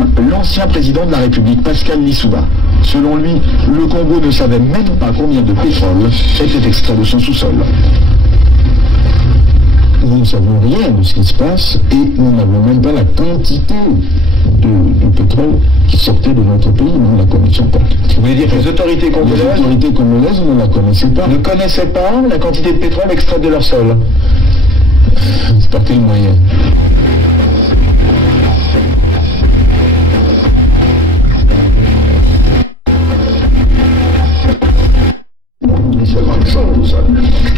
même l'ancien président de la République, Pascal Lissouba. Selon lui, le Congo ne savait même pas combien de pétrole était extrait de son sous-sol. Nous ne savons rien de ce qui se passe et nous n'avons même pas la quantité de pétrole qui sortait de notre pays, nous ne la connaissions pas. Vous voulez dire que les autorités congolaises ne la connaissaient pas. Ne connaissaient pas la quantité de pétrole extraite de leur sol? Par quel moyen? Une seconde chose,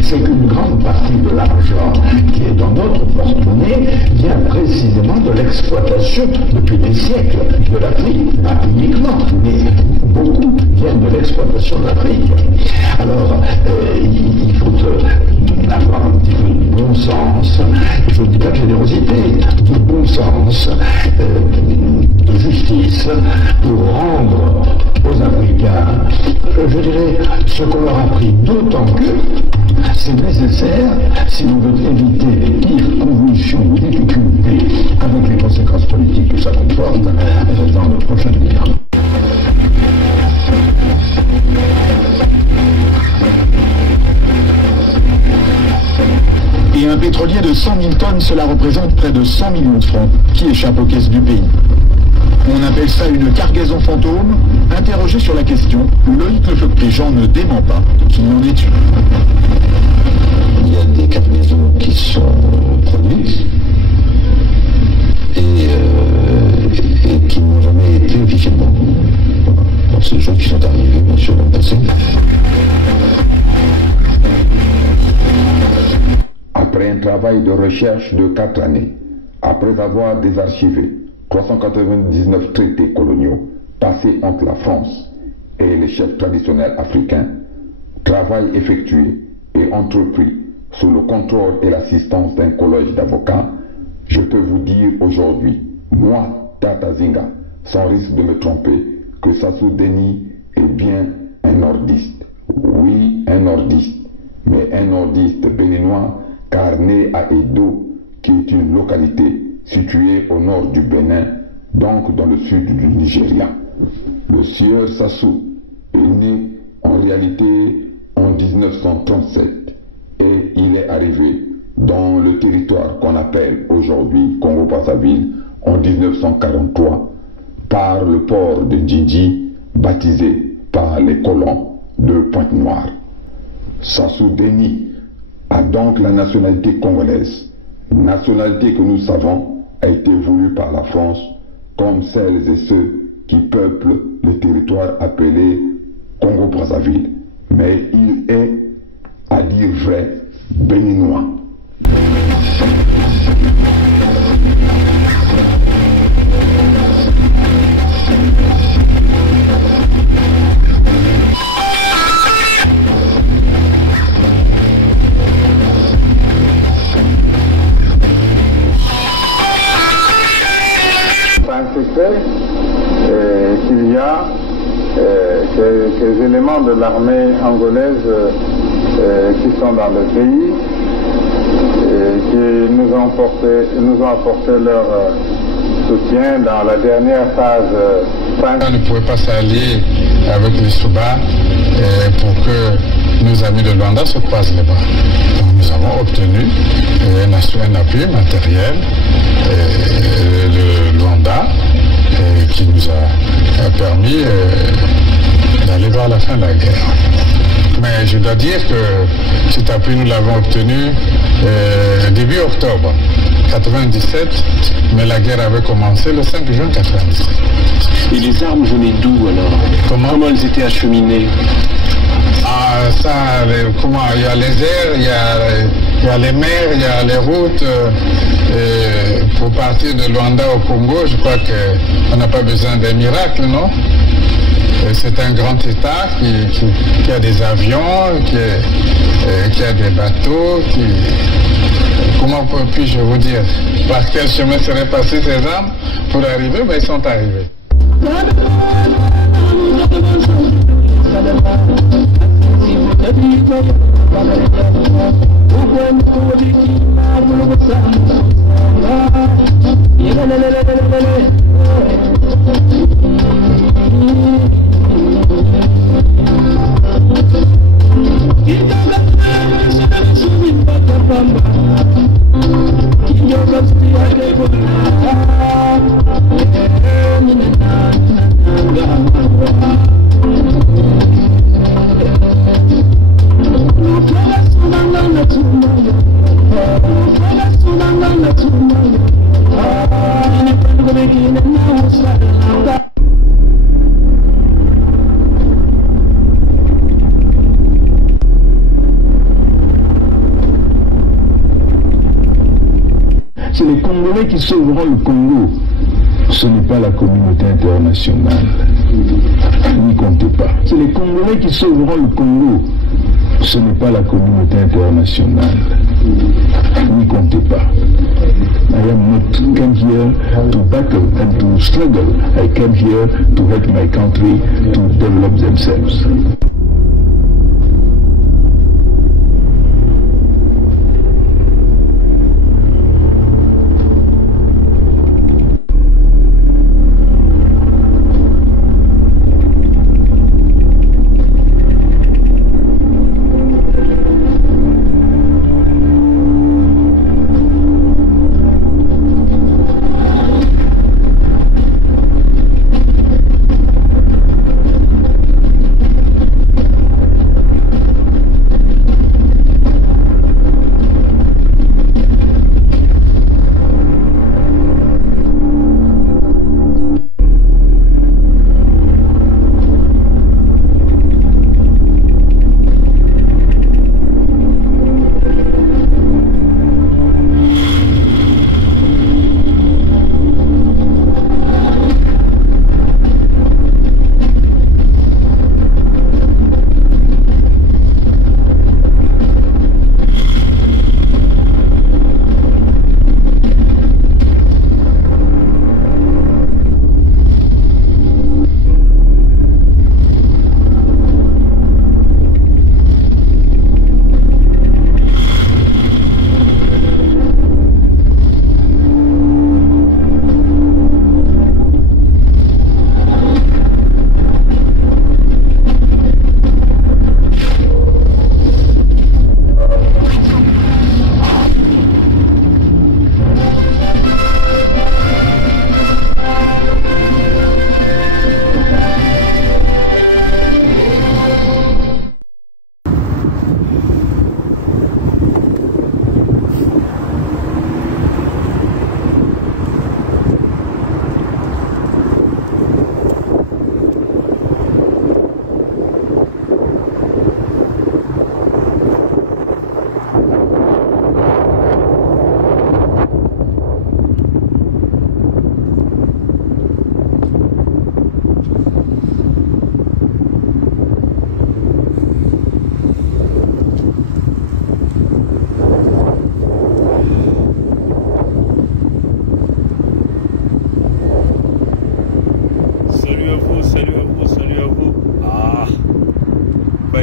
c'est qu'une grande partie de l'argent qui est dans notre porte-monnaie vient précisément de l'exploitation depuis des siècles de l'Afrique, pas uniquement, mais beaucoup viennent de l'exploitation de l'Afrique. Alors, il faut avoir un petit peu de bon sens, je ne dis pas de générosité, de bon sens, de justice, pour rendre aux Africains, je dirais, ce qu'on leur a pris, d'autant que c'est nécessaire si l'on veut éviter les pires convulsions ou difficultés avec les conséquences politiques que ça comporte dans le prochain avenir. Et un pétrolier de 100 000 tonnes, cela représente près de 100 millions de francs qui échappent aux caisses du pays. On appelle ça une cargaison fantôme. Interrogé sur la question, Loïc Lefebvre-Jean ne dément pas qu'il y en ait une. Il y a des cargaisons qui sont produites et qui n'ont jamais été officiellement. Donc c'est des choses qui sont arrivées, bien sûr, dans le passé. Après un travail de recherche de 4 années, après avoir désarchivé 399 traités coloniaux passés entre la France et les chefs traditionnels africains, travail effectué et entrepris sous le contrôle et l'assistance d'un collège d'avocats, je peux vous dire aujourd'hui, moi, Tata Zinga, sans risque de me tromper, que Sassou Denis est bien un nordiste. Oui, un nordiste, mais un nordiste béninois, car né à Edo, qui est une localité située au nord du Bénin, donc dans le sud du Nigeria. Le sieur Sassou est né en réalité en 1937 et il est arrivé dans le territoire qu'on appelle aujourd'hui Congo-Brazzaville en 1943 par le port de Djidji, baptisé par les colons de Pointe-Noire. Sassou Denis a donc la nationalité congolaise, nationalité que nous savons a été voulue par la France comme celles et ceux qui peuplent le territoire appelé Congo-Brazzaville. Mais il est, à dire vrai, béninois. Qu'il y a ces éléments de l'armée angolaise qui sont dans le pays et qui nous ont apporté leur soutien dans la dernière phase. On ne pouvait pas s'allier avec les Souba pour que nos amis de Luanda se croisent les bras. Donc nous avons obtenu un appui matériel de Luanda qui nous a permis d'aller vers la fin de la guerre. Mais je dois dire que cet appui, nous l'avons obtenu début octobre 1997, mais la guerre avait commencé le 5 juin 1997. Et les armes venaient d'où alors? Comment elles étaient acheminées? Ah, ça, il y a les airs, il y a les mers, il y a les routes. Pour partir de Luanda au Congo, je crois qu'on n'a pas besoin d'un miracle, non? C'est un grand État qui a des avions, qui a des bateaux, comment puis-je vous dire? Par quel chemin seraient passées ces armes pour arriver? Ben, ils sont arrivés. C'est les Congolais qui sauveront le Congo. Ce n'est pas la communauté internationale. N'y comptez pas. C'est les Congolais qui sauveront le Congo. Ce n'est pas la communauté internationale. N'y comptez pas. I am not come here to battle and to struggle. I came here to help my country to develop themselves.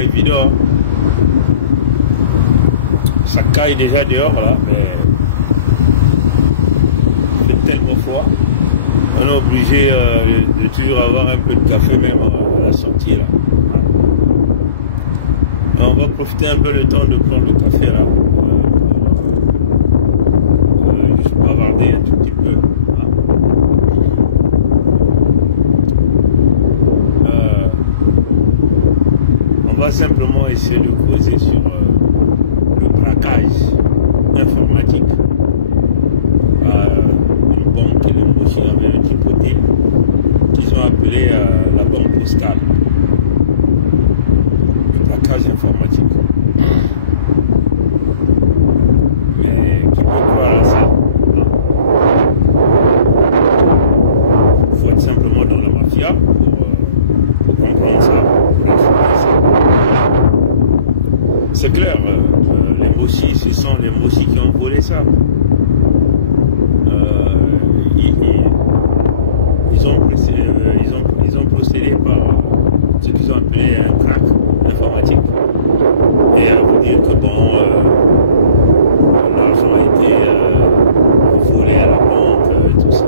Évident. Ça caille déjà dehors là, mais il fait tellement froid. On est obligé de toujours avoir un peu de café même à la sortie là. On va profiter un peu le temps de prendre le café là. Juste bavarder un tout petit peu. On va simplement essayer de causer sur le braquage informatique à une banque et le monsieur avait un typoté qu'ils ont appelé la banque postale. Le braquage informatique. Mais qui peut croire à ça? Il faut être simplement dans la mafia pour comprendre ça, pour expliquer ça. C'est clair, les Mossi, ce sont les Mossi qui ont volé ça. Ils ont procédé par ce qu'ils ont appelé un crack informatique. Et à vous dire que bon, l'argent a été volé à la banque, tout ça.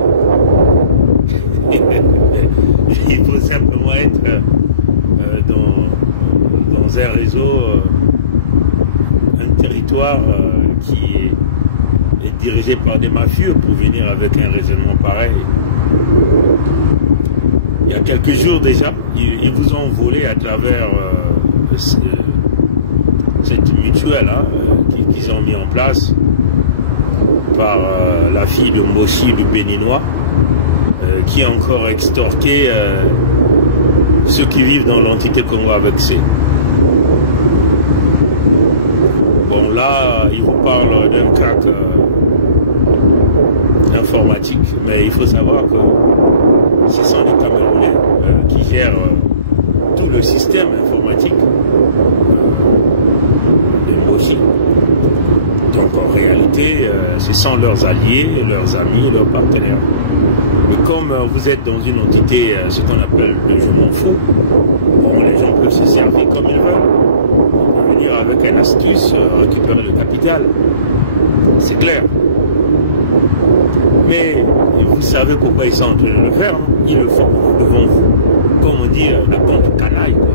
Il faut simplement être dans un réseau, un territoire qui est dirigé par des mafieux pour venir avec un raisonnement pareil. Il y a quelques jours déjà, ils vous ont volé à travers cette mutuelle qu'ils ont mis en place par la fille de Mossi, du Béninois, qui a encore extorqué ceux qui vivent dans l'entité Congo avec C. Bon là, il vous parle d'un crack informatique, mais il faut savoir que ce sont les Camerounais qui gèrent tout le système informatique de Moshi. Donc en réalité, ce sont leurs alliés, leurs amis, leurs partenaires. Mais comme vous êtes dans une entité, ce qu'on appelle le je m'en fous, bon, les gens peuvent se servir comme ils veulent. On peut venir avec une astuce, récupérer le capital. C'est clair. Mais vous savez pourquoi ils sont en train de le faire, non? Ils le font devant vous. Comme on dit, la compte canaille, quoi.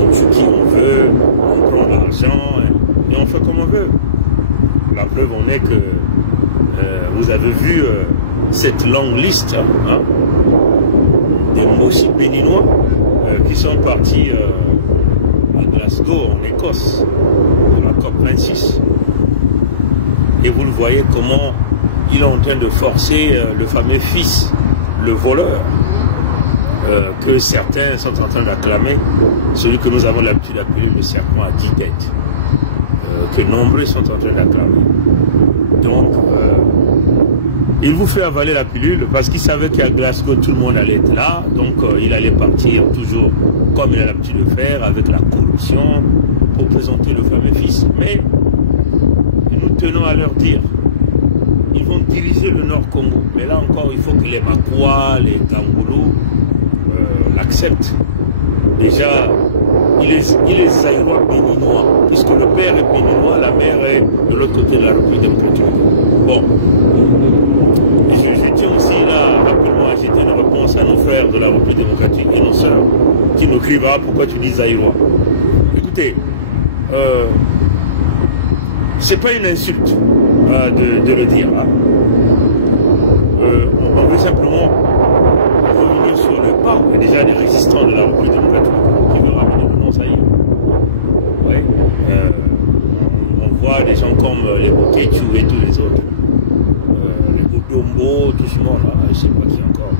On tue qui on veut, on prend l'argent et on fait comme on veut. La preuve en est que vous avez vu cette longue liste hein, des Moshi béninois qui sont partis à Glasgow en Écosse pour la COP26. Et vous le voyez comment il est en train de forcer le fameux fils, le voleur, que certains sont en train d'acclamer, celui que nous avons l'habitude d'appeler le serpent à 10 têtes, que nombreux sont en train d'acclamer. Donc, il vous fait avaler la pilule parce qu'il savait qu'à Glasgow, tout le monde allait être là, donc il allait partir toujours comme il a l'habitude de faire, avec la corruption, pour présenter le fameux fils. Mais nous tenons à leur dire, ils vont diriger le Nord Congo. Mais là encore, il faut que les Makwa, les Gangoulou l'acceptent. Déjà, il est zaïrois béninois, puisque le père est béninois, la mère est de l'autre côté de la République démocratique. Bon. Je tiens aussi là, rapidement, à jeter une réponse à nos frères de la République démocratique et nos sœurs qui nous crient pourquoi tu dis zaïrois. Écoutez, c'est pas une insulte de le dire. Hein. On veut simplement revenir sur le pas. Il y a déjà des résistants de la République démocratique qui veulent ramener le nom zaïre. Oui. On voit des gens comme les Boketu et tous les autres. Les Bodombo, tout ce monde là, je ne sais pas qui encore.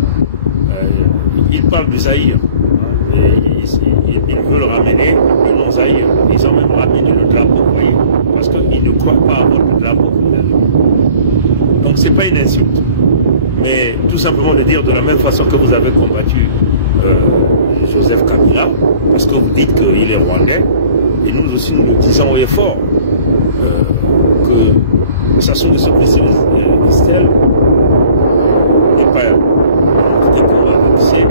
Ils parlent du Zaïre. Hein, et ils veulent ramener le nom Zaïre. Ils ont même ramené le drapeau, vous voyez, parce qu'ils ne croient pas avoir le drapeau que vous avez. Donc c'est pas une insulte. Mais tout simplement de dire de la même façon que vous avez combattu Joseph Kabila, parce que vous dites qu'il est rwandais, et nous aussi nous le disons haut et fort, que Sassou Nguesso Christelle n'est pas un combat avec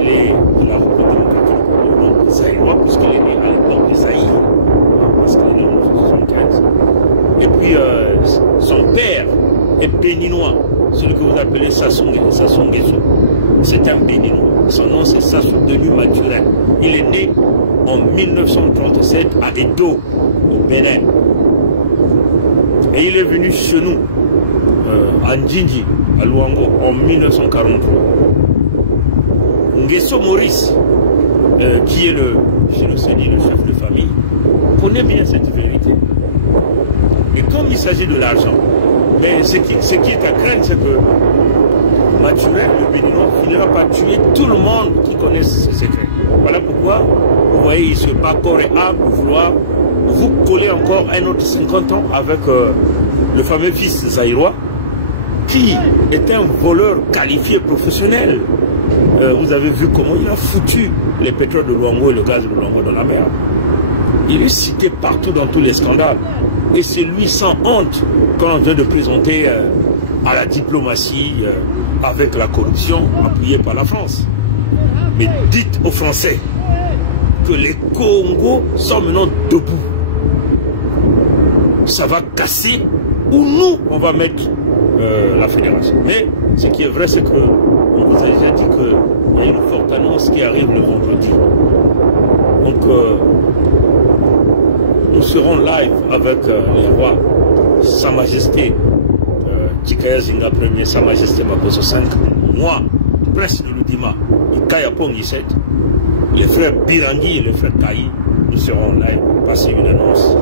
il est de la République démocratique zaïrois, puisqu'il est né à l'époque de Zaïre, parce qu'il est né en 1975. Et puis son père est béninois, celui que vous appelez Sassou Nguesso. C'est un béninois. Son nom c'est Sassou Denis Mathurin. Il est né en 1937 à Edo, au Bénin. Et il est venu chez nous, à Ndjinji, à Luango, en 1943. Nguesso Maurice, qui est je le sais, le chef de famille, connaît bien cette vérité. Et comme il s'agit de l'argent, mais ce qui est à craindre, c'est que Mathurin, le Béninois, finira par tuer tout le monde qui connaît ses secrets. Voilà pourquoi, vous voyez, il se bat corps et âme pour vouloir vous coller encore un autre 50 ans avec le fameux fils zaïrois, qui est un voleur qualifié professionnel. Vous avez vu comment il a foutu les pétroles de Luango et le gaz de Luango dans la mer. Il est cité partout dans tous les scandales. Et c'est lui sans honte qu'on est en train de présenter à la diplomatie avec la corruption appuyée par la France. Mais dites aux Français que les Congos sont maintenant debout. Ça va casser où nous, on va mettre la fédération. Mais ce qui est vrai, c'est qu'on vous a déjà dit qu'il y a une forte annonce qui arrive le vendredi. Donc, nous serons live avec les rois, Sa Majesté Tchikaya Zinga Premier, Sa Majesté Makoso 5, moi, Prince de Ludima, Ikaya Pongi 7, les frères Birangi et les frères Taï, nous serons live pour passer une annonce.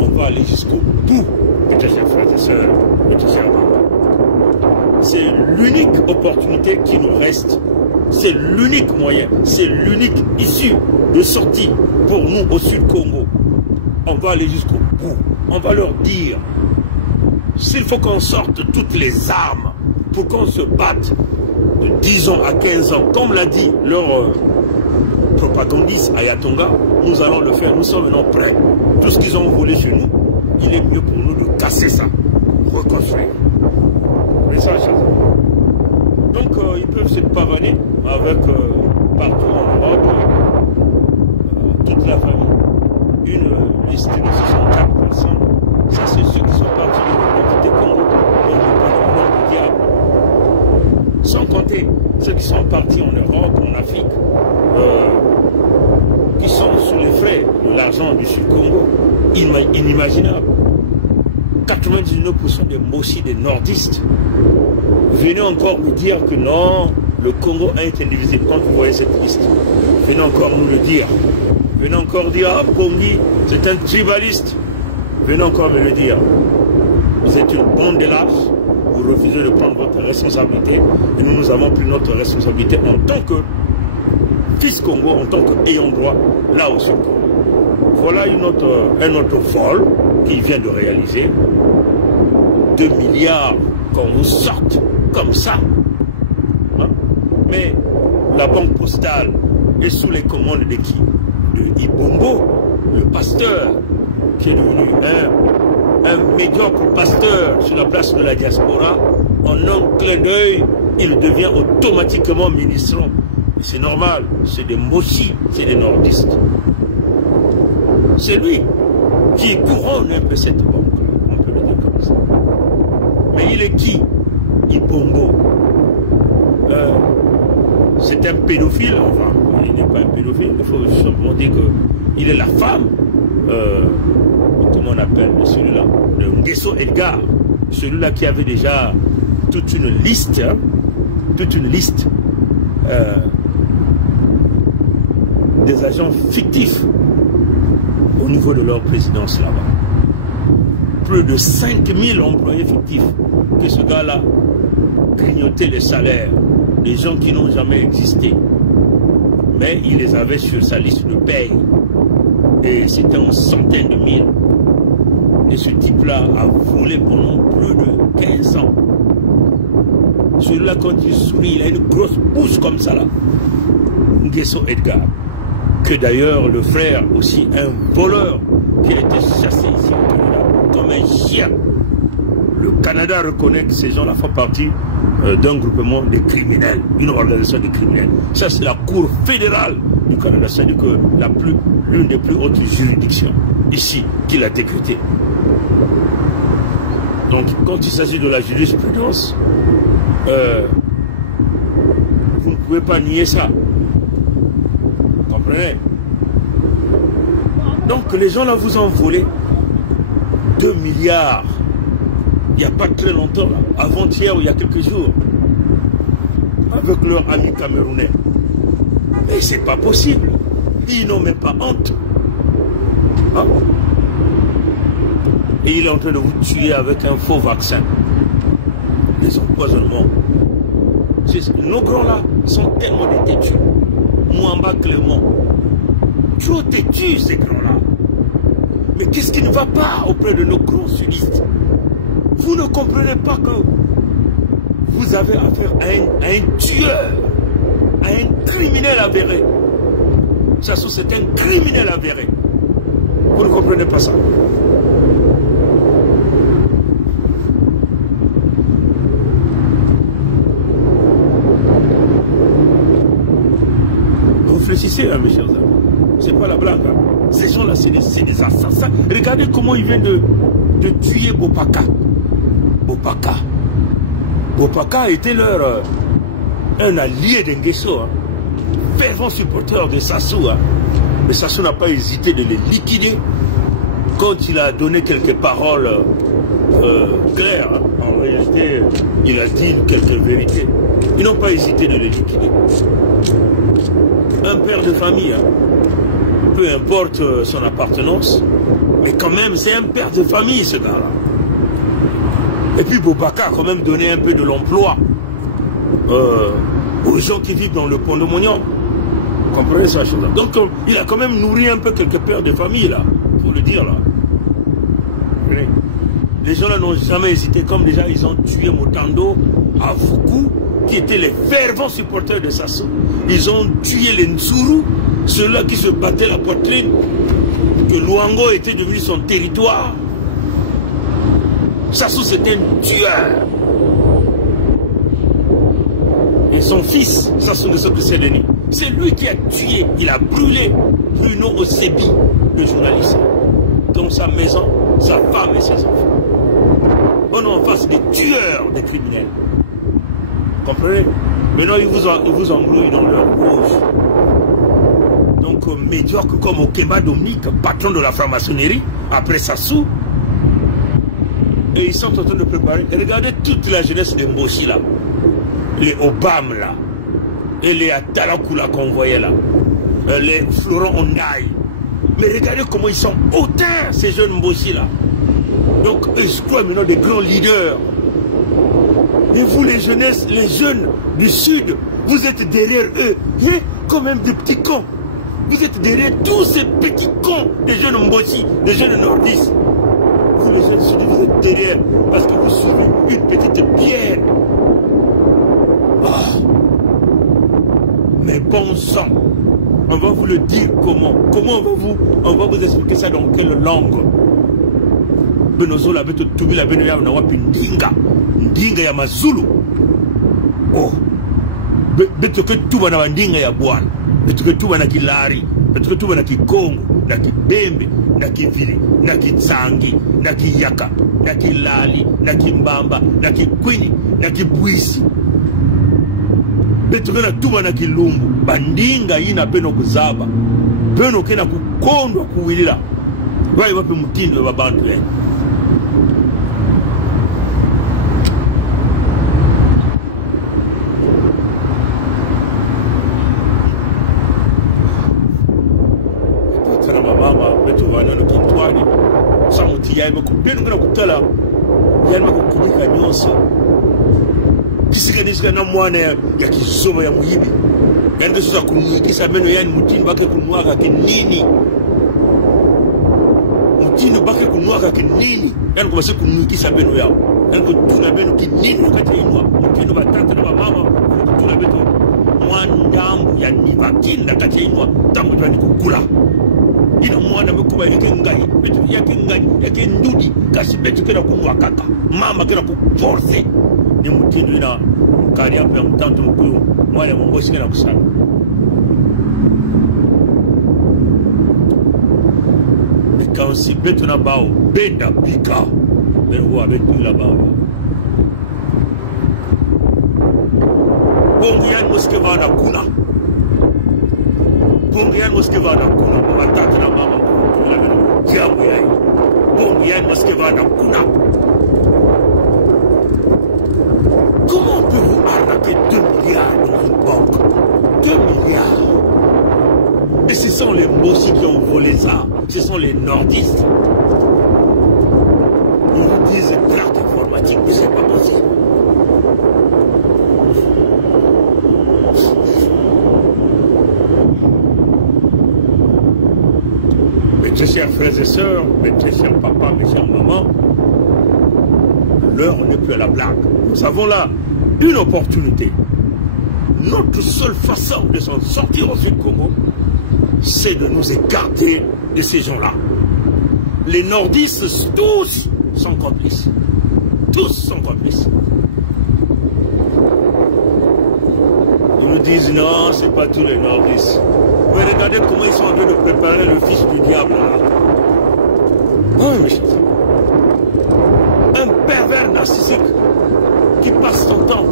On va aller jusqu'au bout, mes chers frères et sœurs, mes chers parents. C'est l'unique opportunité qui nous reste. C'est l'unique moyen, c'est l'unique issue de sortie pour nous au Sud Congo. On va aller jusqu'au bout. On va leur dire s'il faut qu'on sorte toutes les armes pour qu'on se batte de 10 ans à 15 ans, comme l'a dit leur propagandiste Ayatonga, nous allons le faire, nous sommes maintenant prêts. Tout ce qu'ils ont volé chez nous, il est mieux pour nous de casser ça, reconstruire. Mais ça, donc ils peuvent se pavaner avec partout en Europe, toute la famille. Une liste de 64 personnes, ça c'est ceux qui sont partis de l'identité Congo, donc le diable. Sans compter ceux qui sont partis en Europe, en Afrique, qui sont sous les frais de l'argent du Sud-Congo, inimaginable. 99% des Mossi, des nordistes, venez encore me dire que non, le Congo a été indivisible. Quand vous voyez cette liste, venez encore nous le dire. Venez encore dire, ah, Pongi, c'est un tribaliste. Venez encore me le dire. Vous êtes une bande de lâches, vous refusez de prendre votre responsabilité, et nous avons pris notre responsabilité en tant que fils Congo, en tant qu'ayant droit, là au Sud-Congo. Voilà un autre vol qui vient de réaliser. 2 milliards qu'on vous sorte comme ça. Hein? Mais la banque postale est sous les commandes de qui? De Ibongo, le pasteur, qui est devenu un médiocre pasteur sur la place de la diaspora. En un clin d'œil, il devient automatiquement ministrant. C'est normal, c'est des Mossi, c'est des nordistes. C'est lui qui couronne un peu cette banque, on peut le dire comme ça. Mais il est qui? Ibongo. C'est un pédophile, enfin, il n'est pas un pédophile, il faut simplement dire qu'il est la femme, comment on appelle celui-là, de Nguesso Edgar, celui-là qui avait déjà toute une liste, des agents fictifs au niveau de leur présidence là-bas. Plus de 5000 employés fictifs que ce gars-là grignotait les salaires des gens qui n'ont jamais existé. Mais il les avait sur sa liste de paye. Et c'était en centaines de mille. Et ce type-là a volé pendant plus de 15 ans. Celui-là, quand il sourit, il a une grosse bouche comme ça là. Nguesso Edgar. Que d'ailleurs le frère aussi, un voleur qui a été chassé ici au Canada comme un chien. Le Canada reconnaît que ces gens-là font partie d'un groupement de criminels, une organisation de criminels. Ça, c'est la Cour fédérale du Canada, c'est-à-dire que l'une des plus hautes juridictions ici qui l'a décrété. Donc, quand il s'agit de la jurisprudence, vous ne pouvez pas nier ça. Vous comprenez? Donc, les gens là vous ont volé 2 milliards. Il n'y a pas très longtemps, avant-hier ou il y a quelques jours, avec leurs amis camerounais. Mais c'est pas possible. Ils n'ont même pas honte. Hein? Et il est en train de vous tuer avec un faux vaccin. Les empoisonnements. Nos grands-là sont tellement têtus. Mouamba Clément. Trop têtus, ces grands-là. Mais qu'est-ce qui ne va pas auprès de nos grands sudistes? Vous ne comprenez pas que vous avez affaire à un tueur, à un criminel avéré. Ça, c'est un criminel avéré. Vous ne comprenez pas ça. Réfléchissez, hein, mes chers amis. C'est pas la blague. Hein. Ces gens-là, c'est des assassins. Regardez comment ils viennent de tuer Bopaka. Bopaka a été un allié d'Nguesso, hein. Fervent supporter de Sassou. Hein. Mais Sassou n'a pas hésité de les liquider quand il a donné quelques paroles claires. Hein. En réalité, il a dit quelques vérités. Ils n'ont pas hésité de les liquider. Un père de famille, hein. Peu importe son appartenance, mais quand même, c'est un père de famille, ce gars-là. Et puis Bopaka a quand même donné un peu de l'emploi aux gens qui vivent dans le pont de Mognan. Vous comprenez ça, chose-là? Donc, il a quand même nourri un peu quelques pères de famille, là, pour le dire, là. Les gens là n'ont jamais hésité, comme déjà ils ont tué Motando à Fuku, qui étaient les fervents supporters de Sassou. Ils ont tué les Ntsuru, ceux-là qui se battaient la poitrine, que Luango était devenu son territoire. Sassou c'était un tueur. Et son fils, Sassou Nguesso Denis, c'est lui qui a tué, il a brûlé Bruno Osebi, le journaliste. Donc sa maison, sa femme et ses enfants. On est en face des tueurs, des criminels. Comprenez? Maintenant, ils vous embrouillent dans leur gauche. Donc, médiocre comme Okemba Dominique, patron de la franc-maçonnerie, après Sassou. Et ils sont en train de préparer. Et regardez toute la jeunesse de Mboshi là. Les Obama là. Et les Atalakou là qu'on voyait là. Les Florent Ondaï. Mais regardez comment ils sont hautains, ces jeunes Mboshi là. Donc, ils se croient maintenant des grands leaders. Et vous, les jeunesses, les jeunes du Sud, vous êtes derrière eux. Rien comme même des petits cons. Vous êtes derrière tous ces petits cons, des jeunes Mboshi, des jeunes nordistes. Vous, les jeunes Sud, vous êtes derrière parce que vous suivez une petite pierre. Oh. Mais bon sang, on va vous le dire comment. Comment on va vous expliquer ça dans quelle langue? Benozola beto tubila beno ya na wapi ndinga ya Mazulu. Oh, beto ke tuba na ndinga ya Bwana, beto ke tuba na Kilari, beto ke tuba na Kikongo, na Kibembe, na Kivili, na Kitsangi, na Kiyaka, na Kilali, na Kimbamba, na Kikwini, na Kibwisi. Beto ke na tuba na Kilumbu, bandinga ina beno kuzaba, beno ke na kukondwa kuwilila. Wai wapi mutindo wa bantu ya. Yaime kubenu ngana kutala yaime kukubika nyonso kisiganisika na mwana ya kizoma ya muhibi yani sasa kunyikisa meno yani mutini bake kunwaka kinini mutini bake kunwaka kinini yani kwa sababu kunyikisa meno yao yani kutuna meno kinini wakati inwa mutini batata na mama kutuna beto mwandambu ya nivakinda kati inwa tamu jwani kukula ina mwana mekuba yake ngai yake ndudi kasi betu kena kunwa kaka mama kena kuforce ni mutindo ina kari hapo ya mtanto mkuu mwana Mboshi kena kusana kasi betu na bao benda pika benwa betu la bao bongo yan moskevana kuna bongo yan moskevana kuna batata na mama kuna jabu yai bongo yan moskevana kuna. Comment peut-vous arnaquer 2 milliards dans une banque? 2 milliards. Et ce sont les Mboshi qui ont volé ça. Ce sont les nordistes. Ils vous disent traque informatique, mais c'est pas possible. Mes très chers frères et sœurs, mes très chers papas, mes chers mamans, l'heure n'est plus à la blague. Nous avons là une opportunité. Notre seule façon de s'en sortir au Sud-Congo, c'est de nous écarter de ces gens-là. Les nordistes, tous sont complices. Tous sont complices. Ils nous disent non, c'est pas tous les nordistes. Mais regardez comment ils sont en train de préparer le fils du diable là. Oh, mais un pervers narcissique qui passe son temps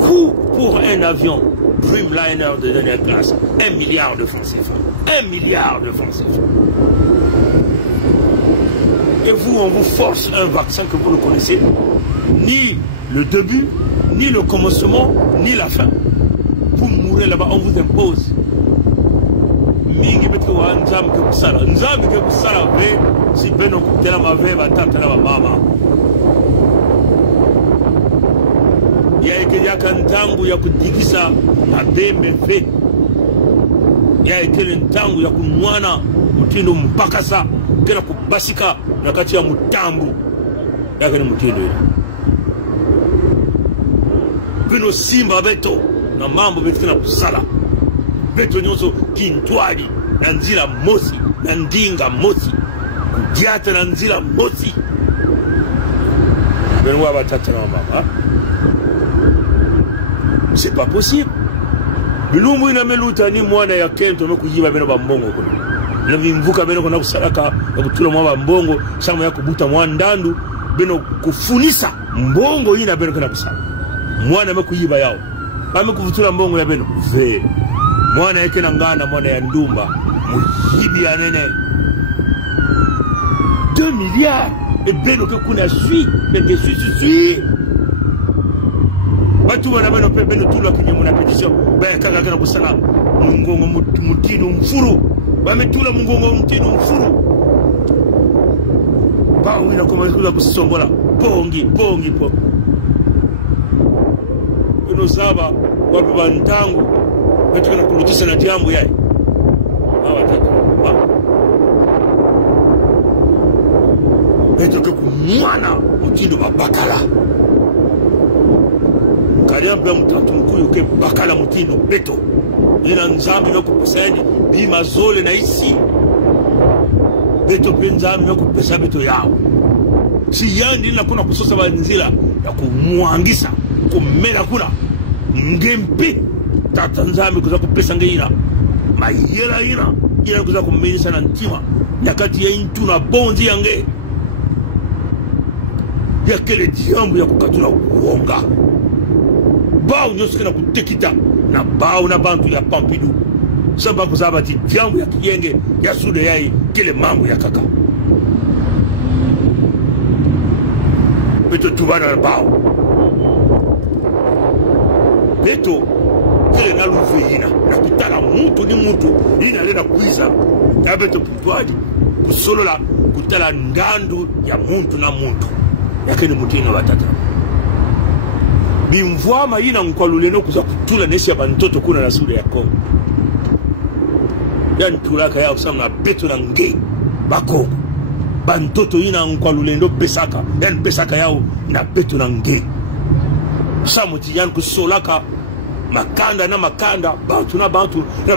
fou pour un avion Dreamliner de dernière classe. 1 milliard de francs CFA. 1 milliard de francs CFA. Et vous, on vous force un vaccin que vous ne connaissez ni le début, ni le commencement, ni la fin. Vous mourrez là-bas, on vous impose. Mingi betu wa nzambe ke kusala. Nzambe ke kusala ve si beno kutela mave batata na mama. Ya ikejaka ntangu ya kudigisa mabembe ve. Ya ikele ntangu ya kunwana mutindo mpaka sa kena kubasika na kati ya mutambu yake ni mutindo ina bino simba beto na mambo beto na kusala beto nyonso kintwali na nzira mosi na ndinga mosi kudiata na nzira mosi bino wa batata na mama c'est pas possible bilumbu ina meluta ni mwana ya kento mekuyiba bino bambongo kuno na bimvuka bino kuna kusalaka kutula mwa bambongo sama ya kubuta mwandandu bino kufunisa mbongo ina bino kuna kusala mwana mekuyiba yao bame kuvutula mbongo ya bino ve mwana yake na ngana mwana ya ndumba muhibi ya nene 2 milliards et bino ke kuna sui mais que sui watu wana bino pe bino tula kinyume na petition ba kaka kana kusala mungongo mutino mfuru bametula mungongo mutino mfuru ba wina koma kula kusongola pongi po ino saba watu bantangu wetu kana kulutisa na jambo yai hawa tata wetu kwa mwana mutindo babakala karibu mtatu mkuyu ke bakala mutindo beto ina nzambi no kukusani bima zole na isi beto penzambi no kupesa beto yao si yandi na kuna kusosa banzila ya kumuangisa kumela kuna ngempe tata nzambi kuza kupesa ngeira mayela ina kuza kumenisa na ntima yakati ya intu na bonzi yange ya kele diambu ya kukatula uonga bao nyosuke na kutekita na bao na bantu ya Pampidu sababu zabati diambu ya kiyenge ya sude yai kele mambo ya kaka beto tubana na bao beto kile na lufu ina na kitala mtu ni mtu ina lena kuiza ya beto putwaji kusolola kutala ndandu ya muntu na muntu yake ni mutino watata bimvwama ina nkwaluleno kuza kutula nesi ya bantoto kuna na sura ya Kongo yani tulaka yao sama na beto na nge bako bantoto ina nkwaluleno pesaka yani pesaka yao na beto na nge samuti yani kusolaka makanda na makanda bantu na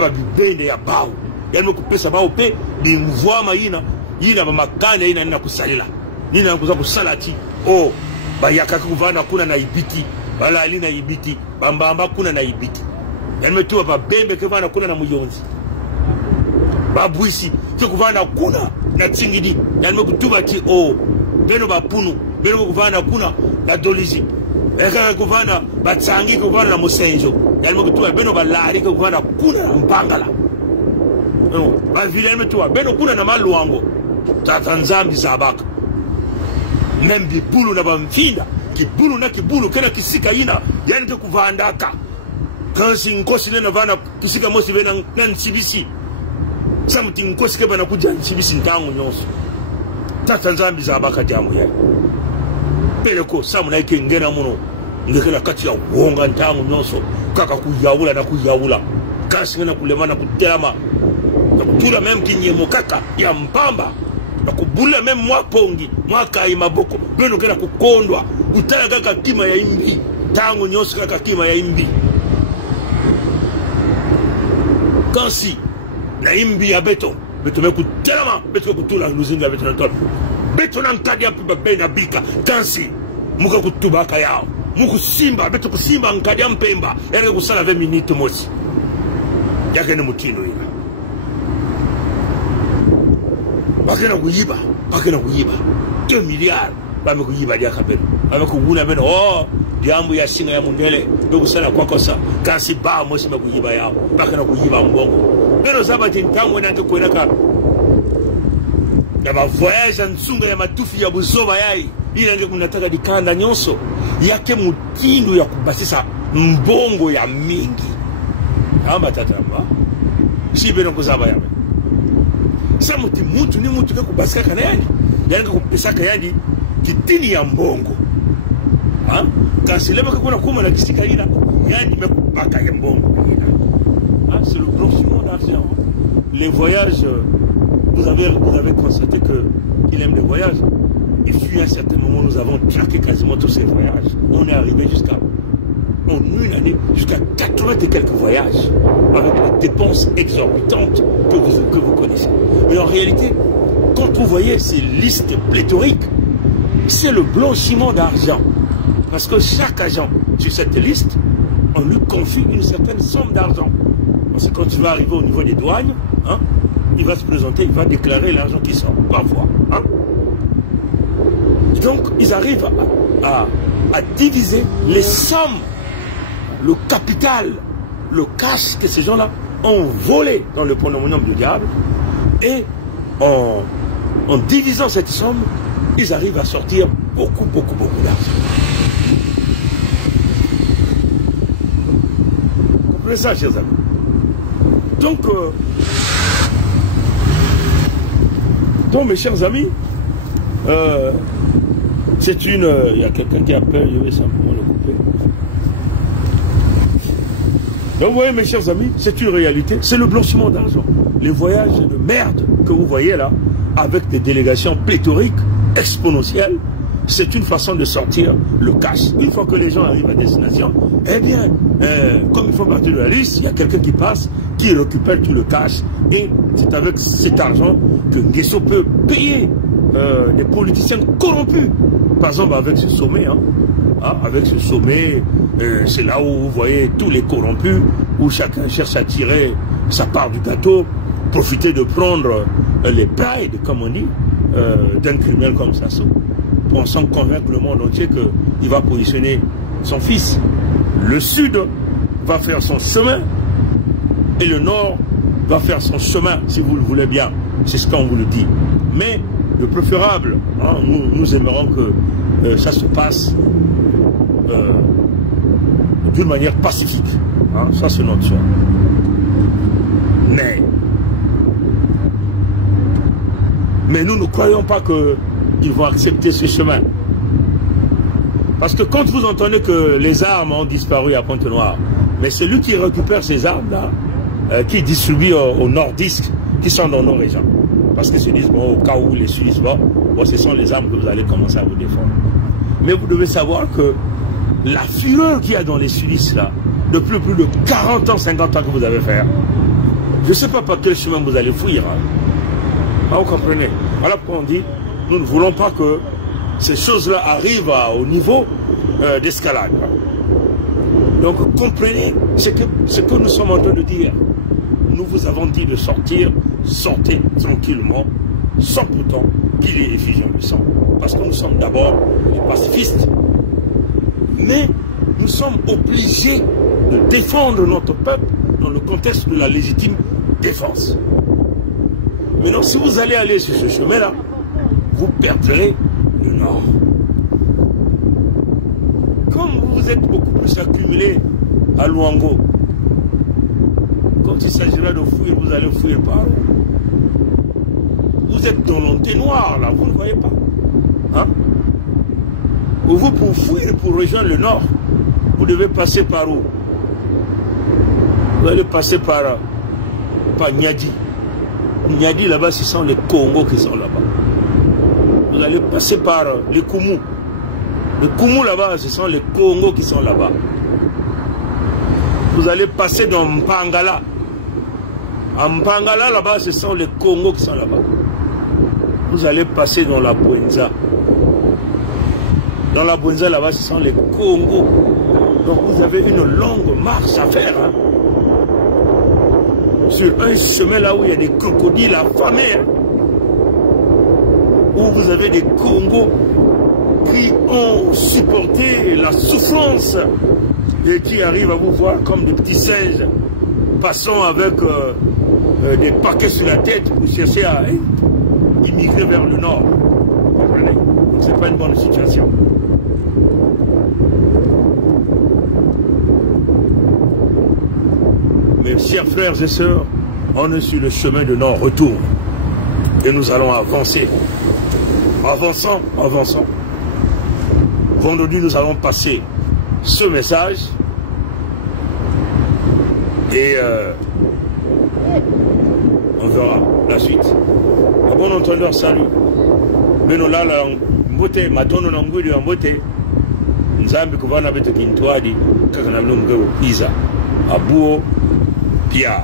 babibende ya bao yani kupesa bao pe bimvwama ina ba makanda ina nina kusalila nina kuza kusalati o bayaka kuvana kuna na ibiti balali na ibiti bambamba kuna na ibiti yani metuwa babembe kuvana kuna na muyonzi babwisi kuvana kuna na tsingidi yani mekutuba ti o beno bapunu beno kuvana kuna na dolizi eka kuvana batsangi kuvana na musenjo yani mekutuba beno balali kuvana kuna na mpangala no bavile yani metuwa beno kuna na maluango tata nzambi zabaka nembi bulu na bamfinda kibulu na kibulu kena kisika ina yani ke kuvandaka kansi nkosi nena vana kisika mosi bena na nsibisi samuti nkosi ke bana kuja nsibisi ntangu nyonso tata nzambi zabaka jamu ya peleko samu na ike ngena muno ngekela kati ya uonga ntangu nyonso kaka kuyawula kansi ngena kulemana kutelama na kutula meme kinyemo kaka ya mpamba na kubula meme mwapongi mwaka imaboko beno kena kukondwa utala kaka kima ya imbi tangu nyosi kaka kima ya imbi kansi na imbi ya beto mekutelama beto kutula luzinga beto na tolo beto na nkadi ya piba bena bika kansi muka kutubaka yao muku simba beto kusimba nkadi ya mpemba yake kusala 20 minutes mosi yake ni mutindo ina bakena kuyiba 2 milliards bame kuyiba dia kapelo bame kuguna beno oh diambu ya singa ya mundele ndugu sana kwako sa kasi ba mosi kuyiba yao bakena kuyiba mbongo beno zabati ntango na ntokwelaka ya ba voyage nsunga ya matufi ya buzoba yai ila nge kunataka dikanda nyonso yake mutindo ya kubasisa mbongo ya mingi amba tatamba si beno kuzaba yabe samuti muntu ni muntu kubasika kana yani kupesaka yani kitini ya mbongo ha kasilema kuna kuma na kisika ina yani mekubaka ya mbongo ina c'est le blanchiment d'argent les voyages vous avez constaté que qu'il aime les voyages Et puis à un certain moment, nous avons traqué quasiment tous ces voyages. On est arrivé jusqu'à, en une année, jusqu'à 80 et quelques voyages, avec des dépenses exorbitantes que vous connaissez. Mais en réalité, quand vous voyez ces listes pléthoriques, c'est le blanchiment d'argent. Parce que chaque agent sur cette liste, on lui confie une certaine somme d'argent. Parce que quand tu vas arriver au niveau des douanes, hein, il va se présenter, il va déclarer l'argent qui sort, parfois. Hein. Donc, ils arrivent à diviser les sommes, le capital, le cash que ces gens-là ont volé dans le pandemonium du diable. Et en divisant cette somme, ils arrivent à sortir beaucoup d'argent. Vous comprenez ça, chers amis? Donc, mes chers amis, c'est une... Il y a quelqu'un qui appelle, je vais simplement le couper. Donc, vous voyez, mes chers amis, c'est une réalité, c'est le blanchiment d'argent. Les voyages de merde que vous voyez là, avec des délégations pléthoriques, exponentielles, c'est une façon de sortir le cash. Une fois que les gens arrivent à destination, eh bien, comme il faut partir de la liste, il y a quelqu'un qui passe, qui récupère tout le cash, et c'est avec cet argent que Nguesso peut payer des politiciens corrompus. Par exemple, avec ce sommet, avec ce sommet, c'est là où vous voyez tous les corrompus, où chacun cherche à tirer sa part du gâteau, profiter de prendre les prides, comme on dit, d'un criminel comme Sassou, pensant convaincre le monde entier qu'il va positionner son fils. Le Sud va faire son chemin et le Nord va faire son chemin, si vous le voulez bien. C'est ce qu'on vous le dit. Mais le préférable, hein, nous aimerons que ça se passe d'une manière pacifique. Hein, ça, c'est notre choix. Mais nous ne croyons pas qu'ils vont accepter ce chemin. Parce que quand vous entendez que les armes ont disparu à Pointe-Noire, mais c'est lui qui récupère ces armes-là, qui distribue aux nordistes qui sont dans nos régions. Parce qu'ils se disent, bon, au cas où les Sudistes vont, bon, ce sont les armes que vous allez commencer à vous défendre. Mais vous devez savoir que la fureur qu'il y a dans les Sudistes, là, depuis plus de 40 ans, 50 ans que vous avez fait, je ne sais pas par quel chemin vous allez fuir. Hein. Ah, vous comprenez? Voilà pourquoi on dit, nous ne voulons pas que ces choses-là arrivent au niveau d'escalade. Donc comprenez ce que nous sommes en train de dire. Nous vous avons dit de sortir, sortez tranquillement, sans pourtant qu'il y ait effusion de sang. Parce que nous sommes d'abord des pacifistes. Mais nous sommes obligés de défendre notre peuple dans le contexte de la légitime défense. Maintenant, si vous allez aller sur ce chemin-là, vous perdrez le Nord. Comme vous êtes beaucoup plus accumulés à Luango, quand il s'agira de fuir, vous allez fuir par où? Vous êtes dans l'Onté-Noir, là, vous ne voyez pas. Hein? Ou vous, pour fuir, pour rejoindre le Nord, vous devez passer par où? Vous allez passer par Niadi. Niadi, là-bas, ce sont les Congos qui sont là-bas. Vous allez passer par les Koumou. Les Koumou, là-bas, ce sont les Congos qui sont là-bas. Vous allez passer dans Mpangala. À Mpangala, là-bas, ce sont les Congos qui sont là-bas. Vous allez passer dans la Bouenza. Dans la Bouenza, là-bas, ce sont les Congos. Donc, vous avez une longue marche à faire. Hein. Sur un chemin là où il y a des crocodiles affamés. Hein. Où vous avez des Congos qui ont supporté la souffrance et qui arrivent à vous voir comme des petits singes passant avec des paquets sur la tête pour chercher à immigrer vers le nord. Vous comprenez? Donc c'est pas une bonne situation. Mes chers frères et sœurs, on est sur le chemin de non-retour et nous allons avancer. Avançons, avançons. Vendredi, nous allons passer ce message et on verra la suite. A bon entendeur, salut. Benola, mbote matono na ngudi wa mbote nzambi kuvana beto kintwadi kaka na mlungu iza abuo pia